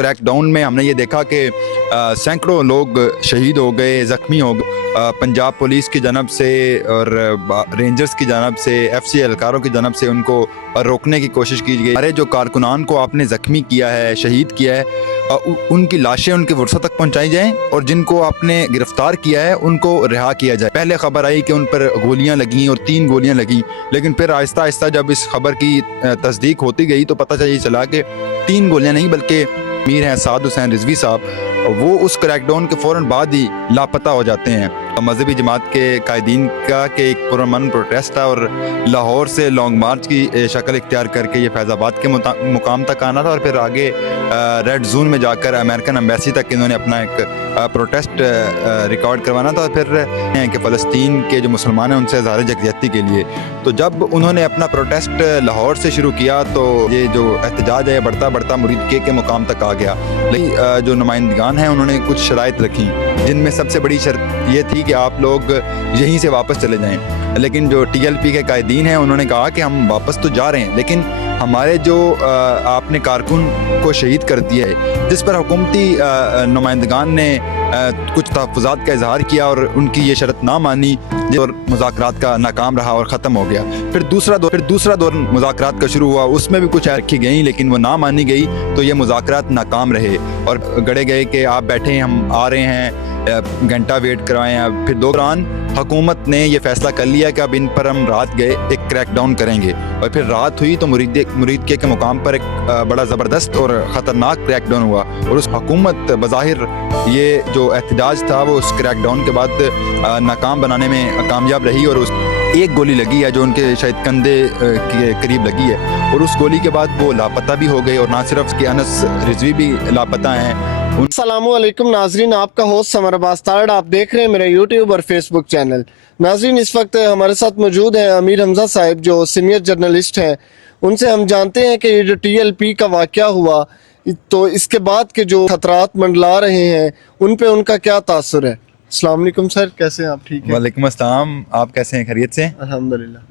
Crackdown में हमने ये देखा कि सैकड़ों लोग शहीद हो गए, ज़ख्मी हो गए। पंजाब पुलिस की जानब से और रेंजर्स की जानब से, FC एहलकारों की जानब से उनको रोकने की कोशिश की गई। हमारे जो कारकुनान को आपने ज़ख्मी किया है, शहीद किया है, उनकी लाशें उनकी वुरसत तक पहुंचाई जाएं और जिनको आपने गिरफ्तार किया है उनको रिहा किया जाए। पहले खबर आई कि उन पर गोलियां लगीं और 3 गोलियां लगीं, लेकिन फिर आहिस्ता आहिस्ता जब इस खबर की तस्दीक होती गई तो पता चला कि 3 गोलियां नहीं बल्कि अमीर हैं साद हुसैन रिजवी साहब, वो उस क्रैकडाउन के फ़ौरन बाद ही लापता हो जाते हैं। मजहबी जमात के कायदीन का के एक पुरअमन प्रोटेस्ट था और लाहौर से लॉन्ग मार्च की शक्ल इख्तियार करके ये फैज़ाबाद के मुकाम तक आना था और फिर आगे रेड जोन में जाकर अमेरिकन एम्बेसी तक इन्होंने अपना एक प्रोटेस्ट रिकॉर्ड करवाना था। और फिर कि फ़लस्तीन के जो मुसलमान हैं उनसे इज़हार यकजहती के लिए, तो जब उन्होंने अपना प्रोटेस्ट लाहौर से शुरू किया तो ये जो एहतजाज है बढ़ता बढ़ता मुरीद के मुकाम तक आ गया। लेकिन जो नुमाइंदगान हैं उन्होंने कुछ शराइत रखी, जिनमें सबसे बड़ी शर्त ये थी कि आप लोग यहीं से वापस चले जाएं। लेकिन जो TLP के कायदीन हैं उन्होंने कहा कि हम वापस तो जा रहे हैं, लेकिन हमारे जो आपने कारकुन को शहीद कर दिया है, जिस पर हुकूमती नुमाइंदगान ने कुछ तहफ़्फ़ुज़ात का इजहार किया और उनकी ये शर्त ना मानी और मुज़ाकरात का नाकाम रहा और ख़त्म हो गया। फिर दूसरा दौर मुज़ाकरात का शुरू हुआ, उसमें भी कुछ रखी गई लेकिन वो ना मानी गई, तो ये मुज़ाकरात नाकाम रहे और गड़े गए कि आप बैठे हैं, हम आ रहे हैं, घंटा वेट करवाएं। फिर दौरान हुकूमत ने यह फ़ैसला कर लिया कि अब इन पर हम रात गए एक क्रैकडाउन करेंगे और फिर रात हुई तो मुरीद के मुकाम पर एक बड़ा ज़बरदस्त और ख़तरनाक क्रैकडाउन हुआ और उस हुकूमत बज़ाहिर ये जो एहतजाज था वो उस क्रैकडाउन के बाद नाकाम बनाने में कामयाब रही और उस एक गोली लगी है जो उनके शायद कंधे के करीब लगी है और उस गोली के बाद वो लापता भी हो गए और ना सिर्फ कि अनस रिजवी भी लापता हैं। अस्सलामुअलैकुम नाजरीन, आपका होस्ट समर अब्बास तारड़, आप देख रहे हैं मेरा यूट्यूब और फेसबुक चैनल। नाजरीन, इस वक्त हमारे साथ मौजूद हैं अमीर हमजा साहब जो सीनियर जर्नलिस्ट हैं। उनसे हम जानते हैं कि ये जो TLP का वाक़या हुआ तो इसके बाद के जो खतरात मंडला रहे हैं उन पे उनका क्या तासुर है। अस्सलाम वालेकुम सर, कैसे हैं आप? ठीक है, वालेकुम अस्सलाम, आप कैसे हैं? खैरियत से? अल्हम्दुलिल्लाह।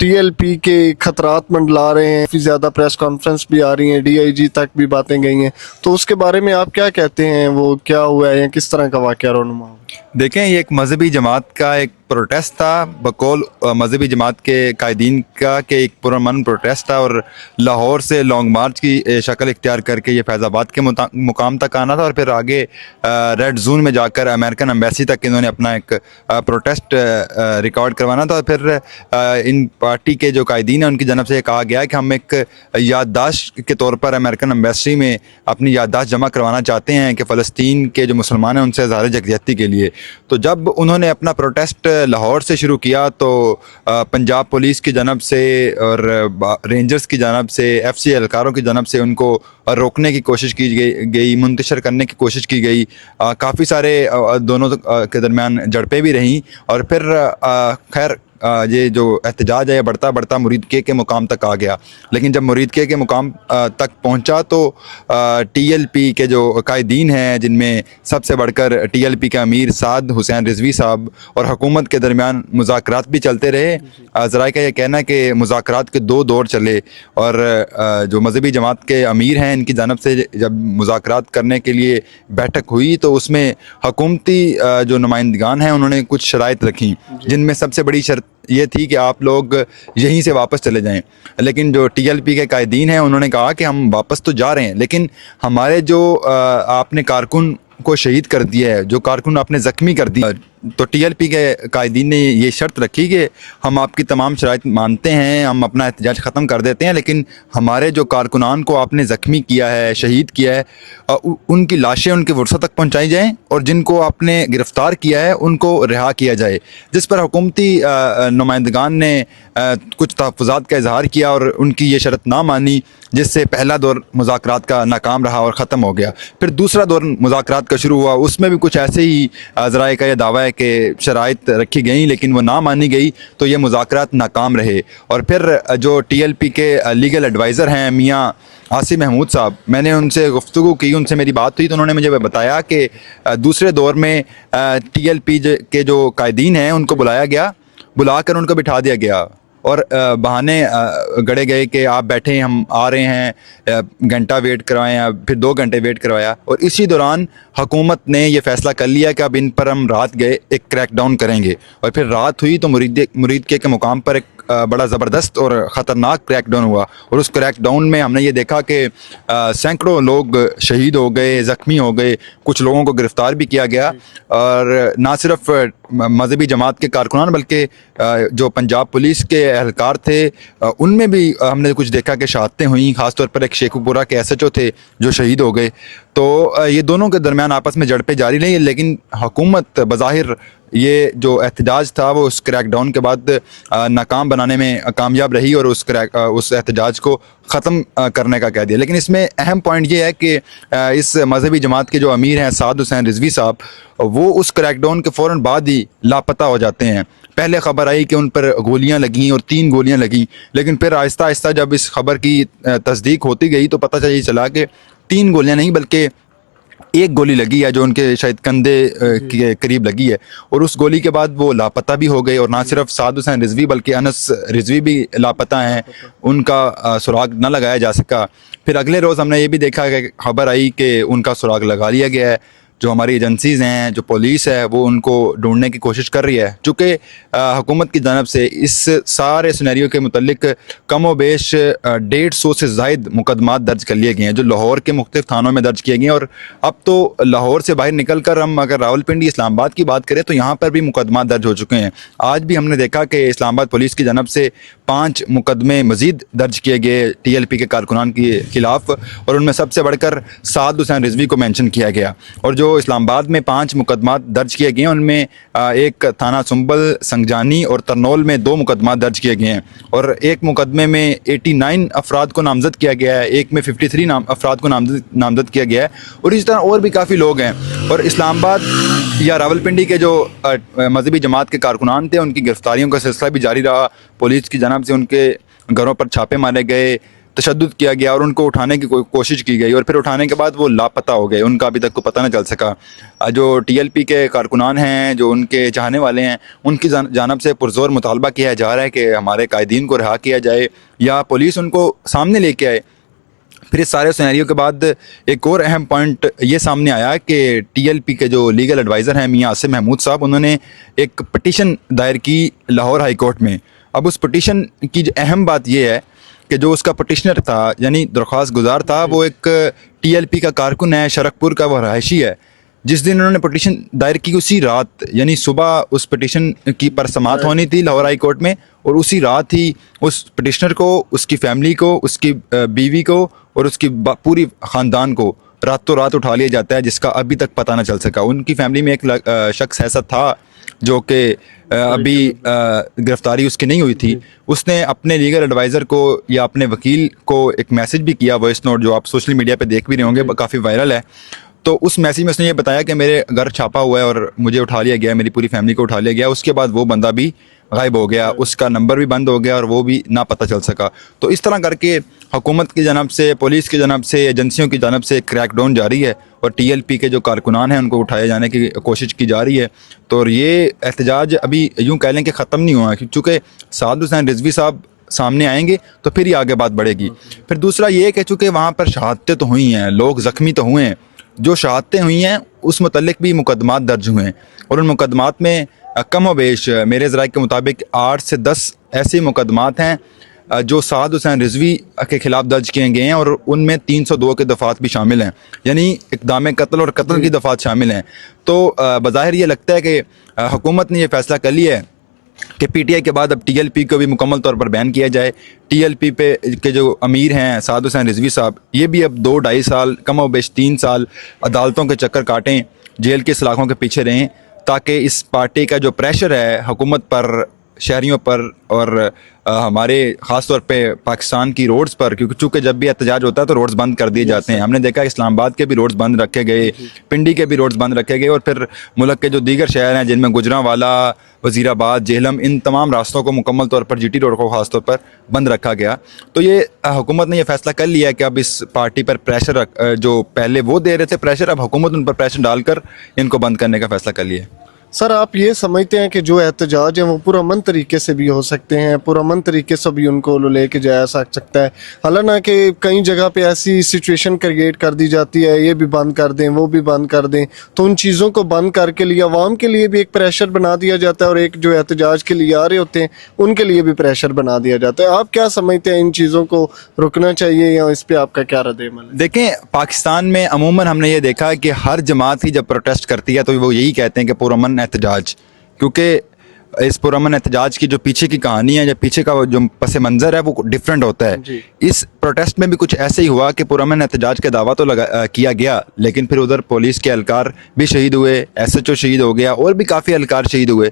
TLP के खतरात मंडला रहे हैं, काफ़ी ज़्यादा प्रेस कॉन्फ्रेंस भी आ रही हैं, DIG तक भी बातें गई हैं, तो उसके बारे में आप क्या कहते हैं? वो क्या हुआ है या किस तरह का वाक़या रोनुमा हुआ? देखें, ये एक मजहबी जमात का एक प्रोटेस्ट था, बकौल मजहबी जमात के कायदीन का के एक पुरअमन प्रोटेस्ट था और लाहौर से लॉन्ग मार्च की शक्ल इख्तियार करके ये फैज़ाबाद के मुकाम तक आना था और फिर आगे रेड जोन में जाकर अमेरिकन एम्बेसी तक इन्होंने अपना एक प्रोटेस्ट रिकॉर्ड करवाना था। और फिर इन पार्टी के जो कायदीन हैं उनकी जानब से कहा गया कि हम एक याददाश्त के तौर पर अमेरिकन एम्बेसी में अपनी याददाश्त जमा करवाना चाहते हैं कि फ़लस्तीन के जो मुसलमान हैं उनसे इज़हार यकजहती के लिए। तो जब उन्होंने अपना प्रोटेस्ट लाहौर से शुरू किया तो पंजाब पुलिस की जानब से और रेंजर्स की जानब से, FC एहलकारों की जानब से उनको रोकने की कोशिश की गई, मुंतशर करने की कोशिश की गई। काफ़ी सारे दोनों के दरमियान झड़पें भी रहीं और फिर खैर ये जो एहतजाज है बढ़ता बढ़ता मुरीद के मुकाम तक आ गया। लेकिन जब मुरीद के मुकाम तक पहुंचा तो TLP के जो कायदीन हैं, जिनमें सबसे बढ़कर TLP के अमीर साद हुसैन रिजवी साहब और हुकूमत के दरमियान मुज़ाकरात भी चलते रहे। ज़राए का यह कहना है कि मुज़ाकरात के 2 दौर चले और जो मजहबी जमात के अमीर हैं इनकी जानब से जब मुज़ाकरात करने के लिए बैठक हुई तो उसमें हुकूमती जो नुमाइंदगान हैं उन्होंने कुछ शराइत रखी, जिनमें सबसे बड़ी शर्त ये थी कि आप लोग यहीं से वापस चले जाएं। लेकिन जो TLP के कायदीन हैं उन्होंने कहा कि हम वापस तो जा रहे हैं, लेकिन हमारे जो आपने कारकुन को शहीद कर दिया है, जो कारकुन आपने ज़ख्मी कर दिया, तो TLP के कायदीन ने ये शर्त रखी कि हम आपकी तमाम शराइत मानते हैं, हम अपना एहतजाज ख़त्म कर देते हैं, लेकिन हमारे जो कारकुनान को आपने ज़ख्मी किया है, शहीद किया है, उनकी लाशें उनकी वुरसत तक पहुंचाई जाएं और जिनको आपने गिरफ़्तार किया है उनको रिहा किया जाए। जिस पर हुकूमती नुमाइंदगान ने कुछ तहफ़्फ़ुज़ात का इजहार किया और उनकी ये शर्त ना मानी, जिससे पहला दौर मुज़ाकरात का नाकाम रहा और ख़त्म हो गया। फिर दूसरा दौर मुज़ाकरात का शुरू हुआ, उसमें भी कुछ ऐसे ही ज़राए का यह दावा है कि शराइत रखी गई लेकिन वो ना मानी गई, तो ये मुज़ाकरात नाकाम रहे। और फिर जो TLP के लीगल एडवाइज़र हैं मियाँ आसिम महमूद साहब, मैंने उनसे गुफ्तगू की, उनसे मेरी बात हुई तो उन्होंने मुझे बताया कि दूसरे दौर में TLP के जो कायदीन हैं उनको बुलाया गया, बुलाकर उनको बिठा दिया गया और बहाने गढ़े गए कि आप बैठे हैं, हम आ रहे हैं, घंटा वेट करवाएं या फिर 2 घंटे वेट करवाया। और इसी दौरान हुकूमत ने ये फ़ैसला कर लिया कि अब इन पर हम रात गए एक क्रैकडाउन करेंगे। और फिर रात हुई तो मुरीद के मुकाम पर एक बड़ा ज़बरदस्त और ख़तरनाक क्रैकडाउन हुआ। और उस क्रैकडाउन में हमने ये देखा कि सैकड़ों लोग शहीद हो गए, ज़ख्मी हो गए, कुछ लोगों को गिरफ़्तार भी किया गया। और ना सिर्फ मजहबी जमात के कारकुनान बल्कि जो पंजाब पुलिस के एहलकार थे उनमें भी हमने कुछ देखा कि शहादतें हुई। ख़ासतौर पर एक शेखुपुरा के SHO थे जो शहीद हो गए। तो ये दोनों के दरमियान आपस में झड़पें जारी रही, लेकिन हुकूमत बज़ाहिर ये जो एहतजाज था वो उस क्रैकडाउन के बाद नाकाम बनाने में कामयाब रही और उस एहतजाज को ख़त्म करने का कह दिया। लेकिन इसमें अहम पॉइंट ये है कि इस मजहबी जमात के जो अमीर हैं साद हुसैन रिजवी साहब, वो उस क्रैकडाउन के फ़ौरन बाद ही लापता हो जाते हैं। पहले ख़बर आई कि उन पर गोलियां लगीं और 3 गोलियां लगीं, लेकिन फिर आहिस्ता आहिस्ता जब इस खबर की तस्दीक होती गई तो पता चला कि 3 गोलियां नहीं बल्कि एक गोली लगी है जो उनके शायद कंधे के करीब लगी है। और उस गोली के बाद वो लापता भी हो गए। और ना सिर्फ साद हुसैन रिजवी बल्कि अनस रिजवी भी लापता हैं, उनका सुराग न लगाया जा सका। फिर अगले रोज़ हमने ये भी देखा कि खबर आई कि उनका सुराग लगा लिया गया है। जो हमारी एजेंसीज़ हैं, जो पुलिस है, वो उनको ढूंढने की कोशिश कर रही है। चूँकि हुकूमत की जानब से इस सारे सिनेरियो के मुतल्लिक कम व बेश 150 से ज़ायद मुकदमात दर्ज कर लिए गए हैं जो लाहौर के मुख्तलिफ थानों में दर्ज किए गए हैं। और अब तो लाहौर से बाहर निकल कर हम अगर रावलपिंडी इस्लामाबाद की बात करें तो यहाँ पर भी मुकदमात दर्ज हो चुके हैं। आज भी हमने देखा कि इस्लामाबाद पुलिस की जानब से 5 मुकदमे मज़ीद दर्ज किए गए TLP के कारकुनान के ख़िलाफ़। और उनमें सबसे बढ़कर साद हुसैन रिजवी को मेंशन किया गया। और जो इस्लामाबाद में 5 मुकदमात दर्ज किए गए हैं उनमें एक थाना सुंबल, संगजानी और तरनौल में 2 मुकदमात दर्ज किए गए हैं। और एक मुकदमे में 89 अफराद को नामजद किया गया है, एक में 53 अफराद को नामजद किया गया है। और इस तरह और भी काफ़ी लोग हैं। और इस्लामाबाद या रावलपिंडी के जो मजहबी जमात के कारकुनान थे उनकी गिरफ्तारियों का सिलसिला भी जारी रहा। पुलिस की जानब से उनके घरों पर छापे मारे गए, तशद्दुद किया गया और उनको उठाने की कोशिश की गई। और फिर उठाने के बाद वो लापता हो गए, उनका अभी तक को पता न चल सका। जो TLP के कारकुनान हैं, जो उनके चाहने वाले हैं, उनकी जानब से पुरज़ोर मुतालबा किया जा रहा है कि हमारे कायदीन को रिहा किया जाए या पुलिस उनको सामने लेके आए। फिर इस सारे सिनेरियो के बाद एक और अहम पॉइंट ये सामने आया कि TLP के जो लीगल एडवाइज़र हैं मियां आसिम महमूद साहब, उन्होंने एक पटिशन दायर की लाहौर हाई कोर्ट में। अब उस पटिशन की अहम बात यह है कि जो उसका पटिशनर था यानी दरख्वास्त गुजार था वो एक TLP का कारकुन है, शरकपुर का वो रहायशी है। जिस दिन उन्होंने पटिशन दायर की उसी रात यानी सुबह उस पटिशन की पर समाअत होनी थी लाहौर हाई कोर्ट में। और उसी रात ही उस पटिशनर को, उसकी फैमिली को, उसकी बीवी को और उसकी पूरी ख़ानदान को रातों रात उठा लिया जाता है, जिसका अभी तक पता न चल सका। उनकी फैमिली में एक शख्स ऐसा था जो कि अभी गिरफ्तारी उसकी नहीं हुई थी। उसने अपने लीगल एडवाइज़र को या अपने वकील को एक मैसेज भी किया, वॉइस नोट, जो आप सोशल मीडिया पे देख भी रहे होंगे, काफ़ी वायरल है। तो उस मैसेज में उसने ये बताया कि मेरे घर छापा हुआ है और मुझे उठा लिया गया, मेरी पूरी फैमिली को उठा लिया गया। उसके बाद वो बंदा भी गायब हो गया, उसका नंबर भी बंद हो गया और वो भी ना पता चल सका। तो इस तरह करके हुकूमत की जानब से, पुलिस की जानब से, एजेंसियों की जानब से क्रैकडाउन जारी है और TLP के जो कारकुनान हैं उनको उठाए जाने की कोशिश की जा रही है। तो ये एहतजाज अभी यूँ कह लें कि ख़त्म नहीं हुआ, चूँकि साद हुसैन रिजवी साहब सामने आएंगे तो फिर ही आगे बात बढ़ेगी। फिर दूसरा ये कि चूँकि वहाँ पर शहादतें तो हुई हैं, लोग ज़ख्मी तो हुए हैं, जो शहादतें हुई हैं उस मुतल्लिक भी मुकदमात दर्ज हुए हैं। और उन मुकदमात में कम व बेश मेरे ज़राए के मुताबिक 8 से 10 ऐसे मुकदमात हैं जो साद हुसैन रिजवी के ख़िलाफ़ दर्ज किए गए हैं। और उनमें 302 के दफ़ात भी शामिल हैं, यानी इक़दाम कत्ल और कत्ल की दफ़ात शामिल हैं। तो बज़ाहिर ये लगता है कि हुकूमत ने यह फ़ैसला कर लिया है कि PTI के बाद अब TLP को भी मुकम्मल तौर पर बैन किया जाए। TLP पे के जो अमीर हैं साद हुसैन रिजवी साहब, ये भी अब 2-2.5 साल, कम व बेश 3 साल अदालतों के चक्कर काटें, जेल के सलाखों के पीछे रहें, ताकि इस पार्टी का जो प्रेशर है हुकूमत पर, शहरियों पर और हमारे ख़ास तौर पे पाकिस्तान की रोड्स पर, क्योंकि चूँकि जब भी एहतजाज होता है तो रोड्स बंद कर दिए जाते हैं। हमने देखा इस्लामाबाद के भी रोड्स बंद रखे गए, पिंडी के भी रोड्स बंद रखे गए और फिर मुल्क के जो दीगर शहर हैं जिनमें गुजरांवाला, वज़ीराबाद, जेहलम, इन तमाम रास्तों को मुकम्मल तौर पर GT रोड को ख़ास तौर पर बंद रखा गया। तो ये हुकूमत ने यह फ़ैसला कर लिया है कि अब इस पार्टी पर प्रेशर जो पहले वो दे रहे थे प्रेशर, अब हुकूमत उन पर प्रेशर डालकर इनको बंद करने का फ़ैसला कर लिया है। सर आप ये समझते हैं कि जो एहतजाज है वो पुरअमन तरीके से भी हो सकते हैं, पुरअमन तरीके से भी उनको लेके जाया सकता है, हालांकि कई जगह पे ऐसी सिचुएशन क्रिएट कर दी जाती है, ये भी बंद कर दें वो भी बंद कर दें, तो उन चीज़ों को बंद करके लिए आवाम के लिए भी एक प्रेशर बना दिया जाता है और एक जो एहतजाज के लिए आ रहे होते हैं उनके लिए भी प्रेशर बना दिया जाता है। आप क्या समझते हैं, इन चीज़ों को रुकना चाहिए या इस पर आपका क्या रद्द-ए-अमल है? देखें, पाकिस्तान में अमूमन हमने ये देखा है कि हर जमात ही जब प्रोटेस्ट करती है तो वो यही कहते हैं कि पुरअमन एहतजाज, क्योंकि इस पुरअमन एहतजाज की जो पीछे की कहानी है या पीछे का जो पस मंज़र है वो डिफरेंट होता है। जी। इस प्रोटेस्ट में भी कुछ ऐसे ही हुआ कि पुरअमन एहतजाज का दावा तो किया गया, लेकिन फिर उधर पुलिस के एहलकार भी शहीद हुए, SHO शहीद हो गया और भी काफ़ी एहलकार शहीद हुए।